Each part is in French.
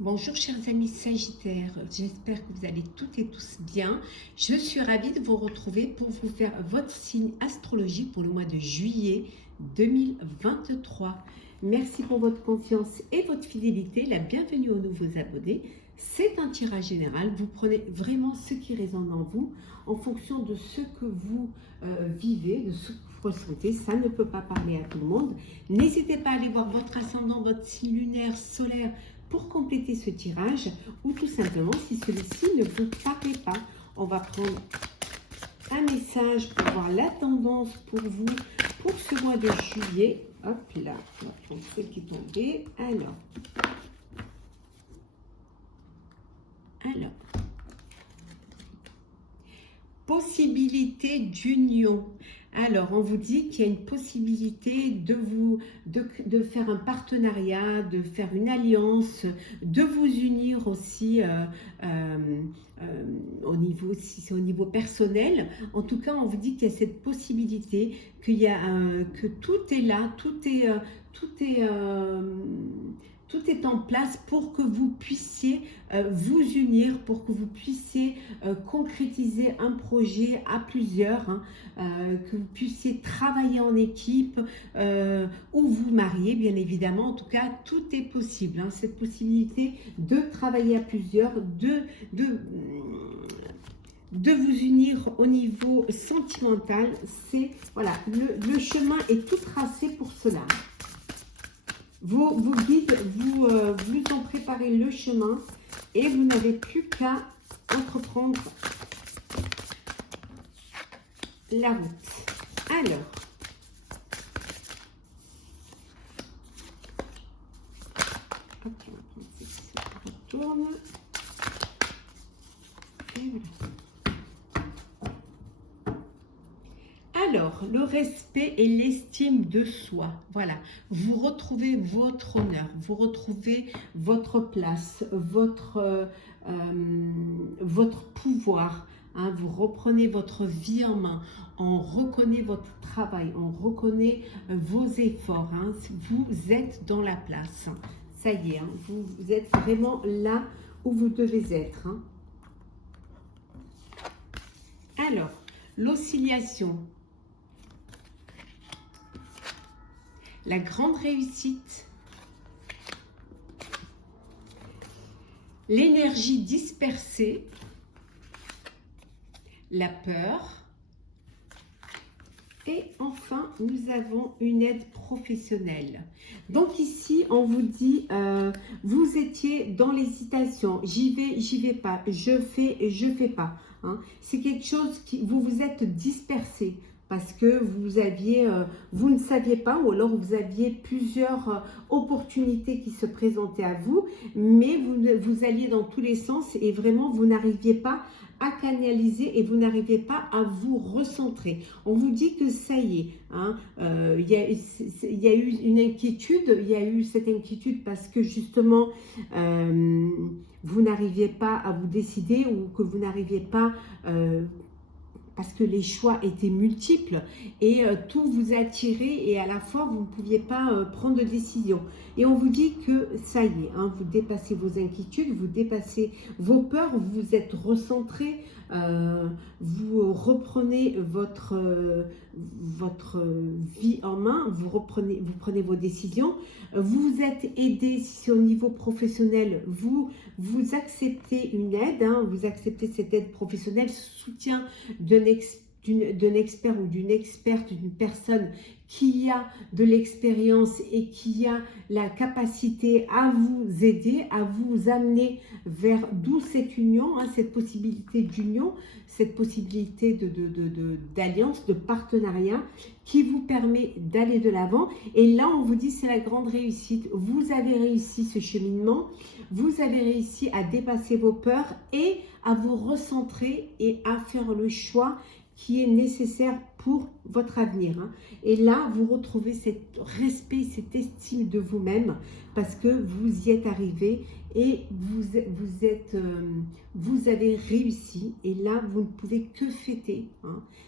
Bonjour chers amis Sagittaires, j'espère que vous allez toutes et tous bien. Je suis ravie de vous retrouver pour vous faire votre signe astrologique pour le mois de juillet 2023. Merci pour votre confiance et votre fidélité. La bienvenue aux nouveaux abonnés. C'est un tirage général. Vous prenez vraiment ce qui résonne en vous en fonction de ce que vous vivez, de ce que vous ressentez. Ça ne peut pas parler à tout le monde. N'hésitez pas à aller voir votre ascendant, votre signe lunaire, solaire, pour compléter ce tirage, ou tout simplement, si celui-ci ne vous paraît pas, on va prendre un message pour voir la tendance pour vous pour ce mois de juillet. Hop là, on va prendre ce qui est tombé. Alors, possibilité d'union. Alors, on vous dit qu'il y a une possibilité de faire un partenariat, de faire une alliance, de vous unir aussi si c'est au niveau personnel. En tout cas, on vous dit qu'il y a cette possibilité, que tout est là, tout est en place pour que vous puissiez vous unir, pour que vous puissiez concrétiser un projet à plusieurs, que vous puissiez travailler en équipe ou vous marier, bien évidemment. En tout cas, tout est possible. Cette possibilité de travailler à plusieurs, de vous unir au niveau sentimental, c'est voilà, le chemin est tout tracé pour cela. Vos guides vous ont préparé le chemin et vous n'avez plus qu'à entreprendre la route. Alors, hop, on va prendre ceci, on retourne. Et voilà. Alors, le respect et l'estime de soi, voilà, vous retrouvez votre honneur, vous retrouvez votre place, votre pouvoir, vous reprenez votre vie en main, on reconnaît votre travail, on reconnaît vos efforts, vous êtes dans la place, ça y est, vous êtes vraiment là où vous devez être. Alors, l'oscillation. La grande réussite, l'énergie dispersée, la peur et enfin nous avons une aide professionnelle. Donc ici on vous dit vous étiez dans l'hésitation, j'y vais pas, je fais pas, c'est quelque chose qui vous êtes dispersé parce que vous ne saviez pas, ou alors vous aviez plusieurs opportunités qui se présentaient à vous, mais vous alliez dans tous les sens et vraiment vous n'arriviez pas à canaliser et vous n'arrivez pas à vous recentrer. On vous dit que ça y est, il y a eu une inquiétude, il y a eu cette inquiétude parce que justement vous n'arriviez pas à vous décider ou que vous n'arriviez pas parce que les choix étaient multiples et tout vous attirait et à la fois vous ne pouviez pas prendre de décision. Et on vous dit que ça y est, vous dépassez vos inquiétudes, vous dépassez vos peurs, vous vous êtes recentré, vous reprenez votre vie en main, vous prenez vos décisions, vous vous êtes aidé, si c'est au niveau professionnel, vous acceptez une aide, vous acceptez cette aide professionnelle, soutien d'un expert ou d'une experte, d'une personne qui a de l'expérience et qui a la capacité à vous aider, à vous amener vers d'où cette union, cette possibilité d'union, cette possibilité d'alliance, de partenariat qui vous permet d'aller de l'avant. Et là, on vous dit c'est la grande réussite. Vous avez réussi ce cheminement, vous avez réussi à dépasser vos peurs et à vous recentrer et à faire le choix qui est nécessaire pour votre avenir. Et là, vous retrouvez cet respect, cette estime de vous-même parce que vous y êtes arrivé et vous avez réussi. Et là, vous ne pouvez que fêter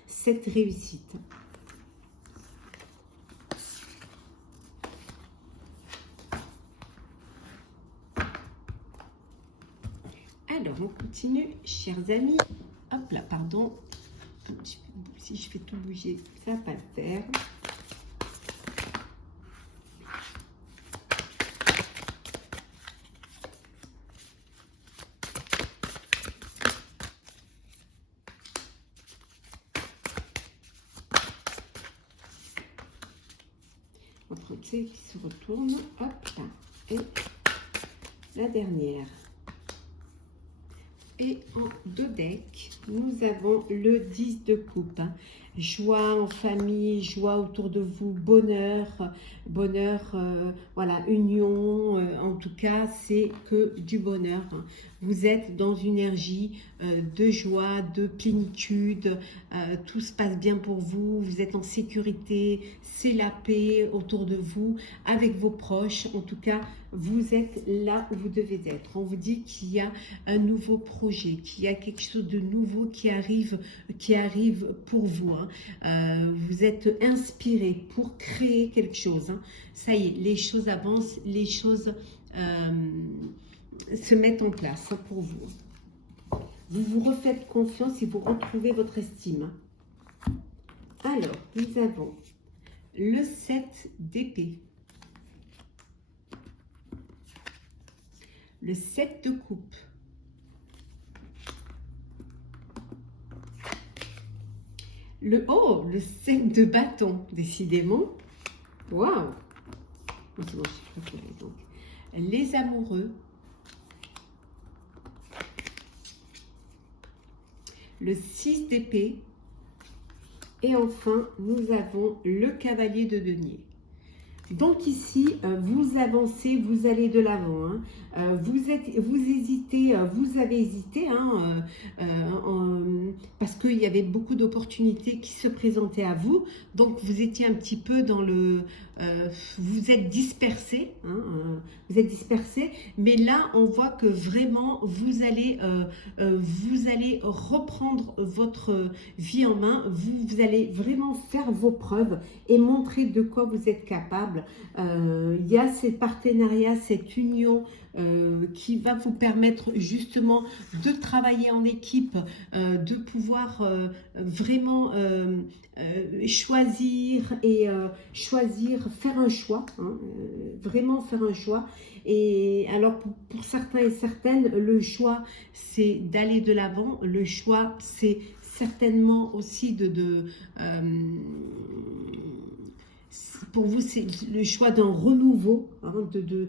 cette réussite. Alors, on continue, chers amis. Hop là, pardon. Si je fais tout bouger, ça va pas le faire. Votre thé qui se retourne. Hop là. Et la dernière. Et en deux decks, nous avons le 10 de coupe. Joie en famille, joie autour de vous, bonheur, bonheur, voilà, union, en tout cas, c'est que du bonheur. Vous êtes dans une énergie de joie, de plénitude, tout se passe bien pour vous, vous êtes en sécurité, c'est la paix autour de vous, avec vos proches, en tout cas, vous êtes là où vous devez être. On vous dit qu'il y a un nouveau projet, qu'il y a quelque chose de nouveau qui arrive pour vous. Vous êtes inspiré pour créer quelque chose. Hein. Ça y est, les choses avancent, les choses se mettent en place, hein, pour vous. Vous vous refaites confiance et vous retrouvez votre estime. Alors, nous avons le 7 d'épée. Le 7 de coupe. Le 7 de bâton, décidément. Waouh! C'est mon chiffre préféré, donc. Les amoureux. Le 6 d'épée. Et enfin, nous avons le cavalier de denier. Donc ici, vous avancez, vous allez de l'avant. Hein. Vous hésitez, vous avez hésité, hein, parce qu'il y avait beaucoup d'opportunités qui se présentaient à vous. Donc vous étiez un petit peu dans le... vous êtes dispersé, hein, vous êtes dispersé. Mais là, on voit que vraiment, vous allez reprendre votre vie en main. Vous allez vraiment faire vos preuves et montrer de quoi vous êtes capable. Il y a ces partenariats, cette union qui va vous permettre justement de travailler en équipe, de pouvoir vraiment choisir et faire un choix, hein, vraiment faire un choix. Et alors pour certains et certaines, le choix c'est d'aller de l'avant, le choix c'est certainement aussi pour vous, c'est le choix d'un renouveau, hein, de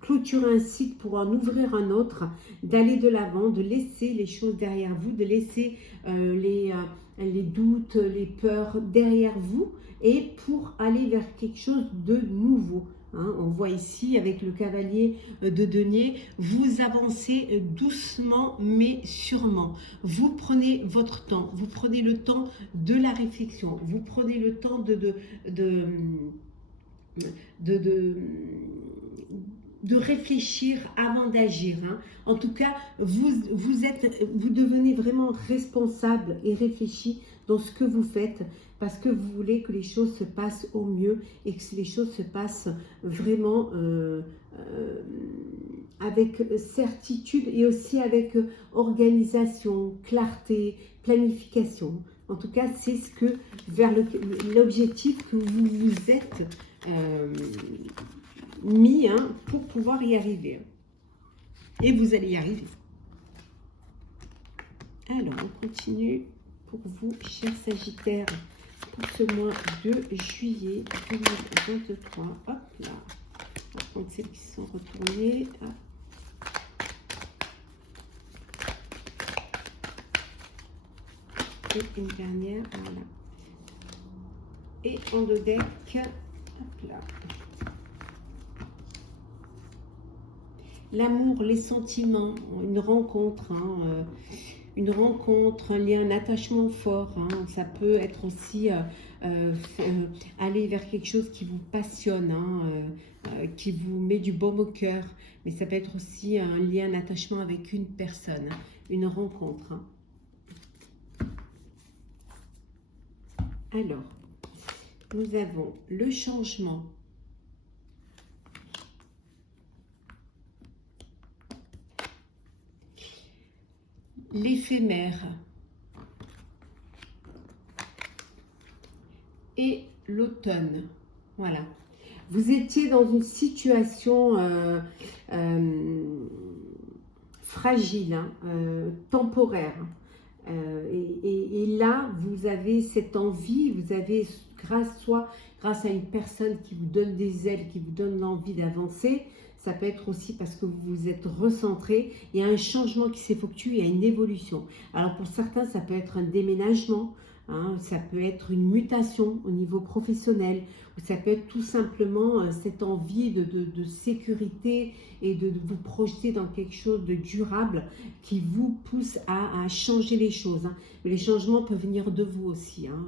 clôturer un cycle pour en ouvrir un autre, d'aller de l'avant, de laisser les choses derrière vous, de laisser les doutes, les peurs derrière vous et pour aller vers quelque chose de nouveau. Hein, on voit ici avec le cavalier de denier, vous avancez doucement mais sûrement. Vous prenez votre temps, vous prenez le temps de la réflexion, vous prenez le temps de réfléchir avant d'agir. Hein. En tout cas, vous devenez vraiment responsable et réfléchi dans ce que vous faites parce que vous voulez que les choses se passent au mieux et que les choses se passent vraiment avec certitude et aussi avec organisation, clarté, planification. En tout cas, c'est ce que vers l'objectif que vous vous êtes mis, hein, pour pouvoir y arriver. Et vous allez y arriver. Alors, on continue pour vous, chers Sagittaires, pour ce mois de juillet 2023. Hop là. On va prendre celles qui sont retournées. Hop. Et une dernière, voilà. Et en deux decks, hop là. L'amour, les sentiments, une rencontre, hein, une rencontre, un lien, un attachement fort. Hein, ça peut être aussi aller vers quelque chose qui vous passionne, hein, qui vous met du baume au cœur. Mais ça peut être aussi un lien, un attachement avec une personne, une rencontre. Hein. Alors, nous avons le changement. l'éphémère et l'automne. Voilà. Vous étiez dans une situation fragile, hein, temporaire. Et là, vous avez cette envie, vous avez, grâce à une personne qui vous donne des ailes, qui vous donne l'envie d'avancer. Ça peut être aussi parce que vous vous êtes recentré. Il y a un changement qui s'effectue, il y a une évolution. Alors pour certains, ça peut être un déménagement, hein, ça peut être une mutation au niveau professionnel, ou ça peut être tout simplement cette envie de sécurité et de vous projeter dans quelque chose de durable qui vous pousse à changer les choses. Hein. Mais les changements peuvent venir de vous aussi. Hein.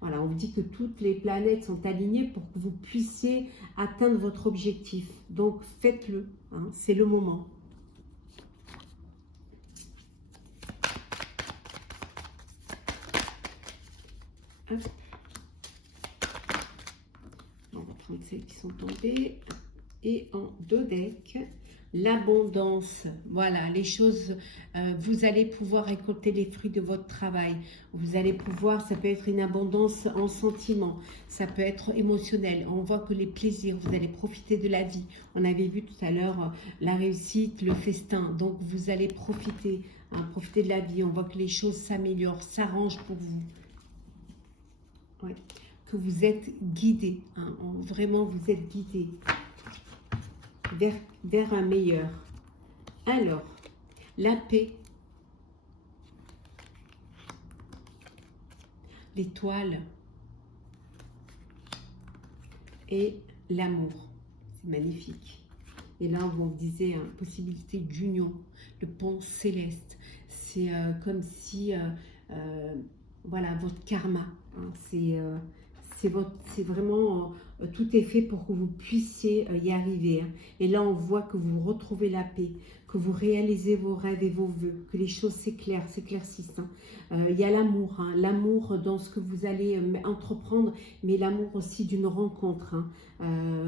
Voilà, on vous dit que toutes les planètes sont alignées pour que vous puissiez atteindre votre objectif. Donc faites-le, hein, c'est le moment. Hop. On va prendre celles qui sont tombées. Et en deux decks, l'abondance. Voilà, les choses, vous allez pouvoir récolter les fruits de votre travail. Vous allez pouvoir, ça peut être une abondance en sentiments, ça peut être émotionnel. On voit que les plaisirs, vous allez profiter de la vie. On avait vu tout à l'heure la réussite, le festin. Donc, vous allez profiter, hein, profiter de la vie. On voit que les choses s'améliorent, s'arrangent pour vous. Ouais. Que vous êtes guidé, hein, vraiment vous êtes guidé vers un meilleur. Alors, la paix, l'étoile et l'amour. C'est magnifique. Et là, on vous disait, hein, possibilité d'union, le pont céleste. C'est comme si, voilà, votre karma, hein, c'est vraiment, tout est fait pour que vous puissiez y arriver. Hein. Et là, on voit que vous retrouvez la paix, que vous réalisez vos rêves et vos vœux, que les choses s'éclaircissent. Hein. Il y a l'amour, hein, l'amour dans ce que vous allez entreprendre, mais l'amour aussi d'une rencontre. Hein.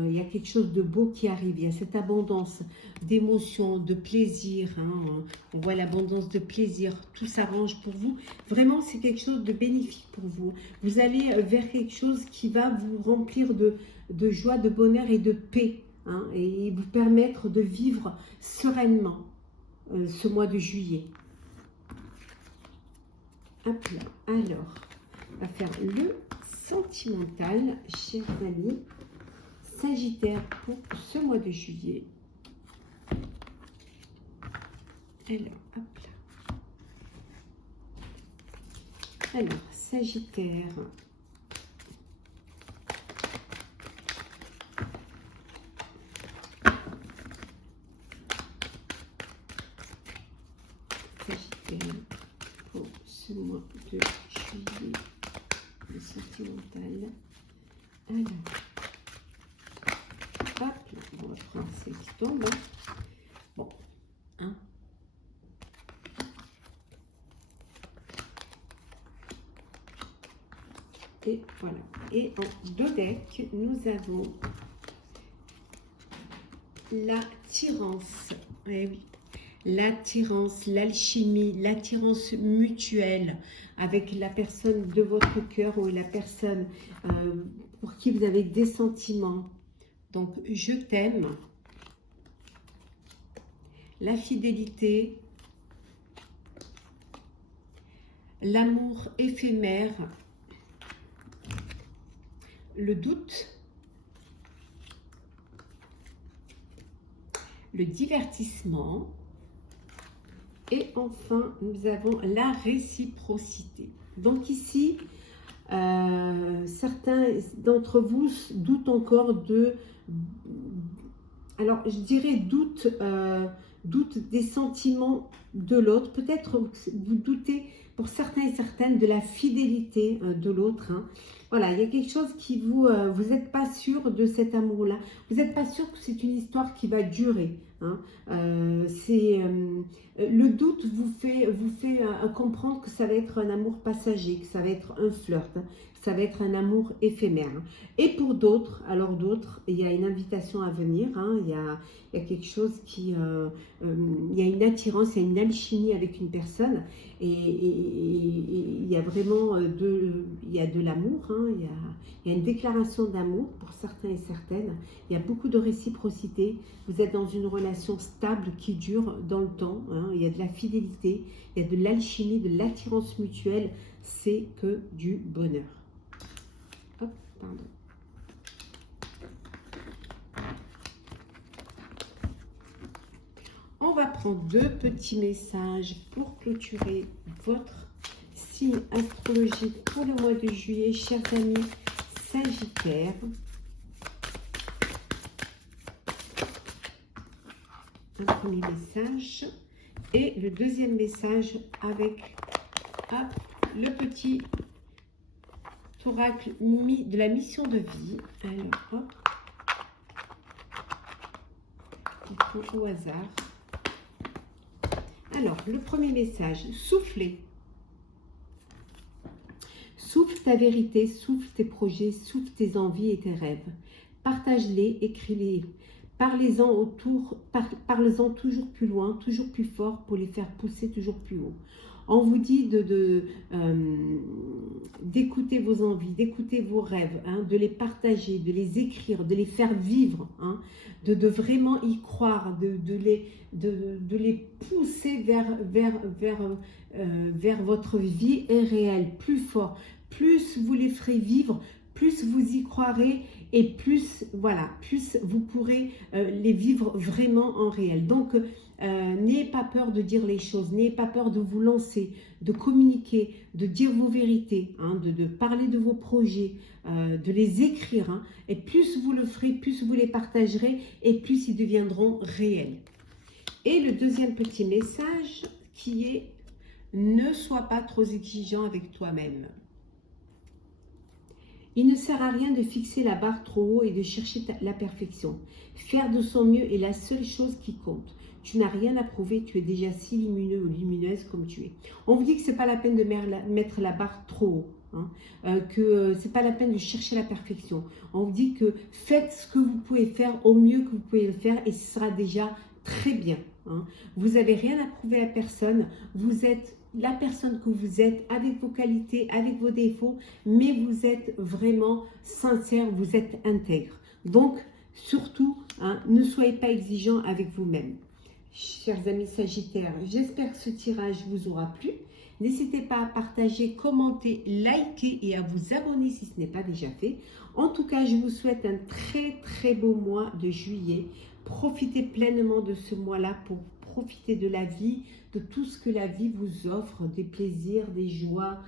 Il y a quelque chose de beau qui arrive, il y a cette abondance d'émotions, de plaisir. Hein. On voit l'abondance de plaisir, tout s'arrange pour vous. Vraiment, c'est quelque chose de bénéfique pour vous. Vous allez vers quelque chose qui va vous remplir de joie, de bonheur et de paix, hein, et vous permettre de vivre sereinement ce mois de juillet. Hop là. Alors, on va faire le sentimental, chers amis. Sagittaire pour ce mois de juillet. Alors, hop là. Alors, Sagittaire. Sagittaire pour ce mois de juillet. Le sentimental. Alors. Hop, on va prendre celle qui tombe. Bon, hein. Et voilà. Et en deux decks, nous avons l'attirance. Eh oui. L'attirance, l'alchimie, l'attirance mutuelle avec la personne de votre cœur ou la personne pour qui vous avez des sentiments. Donc, je t'aime, la fidélité, l'amour éphémère, le doute, le divertissement et enfin, nous avons la réciprocité. Donc ici, certains d'entre vous doutent encore de... Alors, je dirais doute des sentiments de l'autre. Peut-être vous doutez pour certains et certaines de la fidélité de l'autre. Hein. Voilà, il y a quelque chose qui vous n'êtes pas sûr de cet amour-là. Vous n'êtes pas sûr que c'est une histoire qui va durer. Hein. Le doute vous fait comprendre que ça va être un amour passager, que ça va être un flirt. Hein. ça va être un amour éphémère. Et pour d'autres, alors d'autres, il y a une invitation à venir, hein, il y a quelque chose qui, il y a une attirance, il y a une alchimie avec une personne, et il y a vraiment il y a de l'amour, hein, il y a une déclaration d'amour pour certains et certaines, il y a beaucoup de réciprocité, vous êtes dans une relation stable qui dure dans le temps, hein, il y a de la fidélité, il y a de l'alchimie, de l'attirance mutuelle, c'est que du bonheur. Hop, pardon. On va prendre 2 petits messages pour clôturer votre signe astrologique pour le mois de juillet, chers amis Sagittaires. Un premier message et le deuxième message avec le petit oracle de la mission de vie. Alors, hop, on prend au hasard. Alors, le premier message, soufflez. Souffle ta vérité, souffle tes projets, souffle tes envies et tes rêves. Partage-les, écris-les. Parlez-en parlez-en toujours plus loin, toujours plus fort pour les faire pousser toujours plus haut. On vous dit d'écouter vos envies, d'écouter vos rêves, hein, de les partager, de les écrire, de les faire vivre, hein, de vraiment y croire, de les pousser vers votre vie est réelle, plus fort. Plus vous les ferez vivre, plus vous y croirez et plus, voilà, plus vous pourrez les vivre vraiment en réel. Donc, n'ayez pas peur de dire les choses, n'ayez pas peur de vous lancer, de communiquer, de dire vos vérités, hein, de parler de vos projets, de les écrire. Hein, et plus vous le ferez, plus vous les partagerez et plus ils deviendront réels. Et le deuxième petit message qui est « Ne sois pas trop exigeant avec toi-même ». Il ne sert à rien de fixer la barre trop haut et de chercher la perfection. Faire de son mieux est la seule chose qui compte. Tu n'as rien à prouver, tu es déjà si lumineux ou lumineuse comme tu es. On vous dit que ce n'est pas la peine de mettre la barre trop haut, hein, que ce n'est pas la peine de chercher la perfection. On vous dit que faites ce que vous pouvez faire au mieux que vous pouvez le faire et ce sera déjà très bien. Hein. Vous n'avez rien à prouver à personne, vous êtes la personne que vous êtes, avec vos qualités, avec vos défauts, mais vous êtes vraiment sincère, vous êtes intègre. Donc, surtout, hein, ne soyez pas exigeant avec vous-même. Chers amis Sagittaires, j'espère que ce tirage vous aura plu. N'hésitez pas à partager, commenter, liker et à vous abonner si ce n'est pas déjà fait. En tout cas, je vous souhaite un très très beau mois de juillet. Profitez pleinement de ce mois-là pour profiter de la vie, de tout ce que la vie vous offre, des plaisirs, des joies,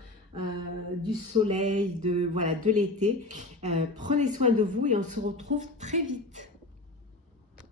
du soleil, voilà, de l'été. Prenez soin de vous et on se retrouve très vite.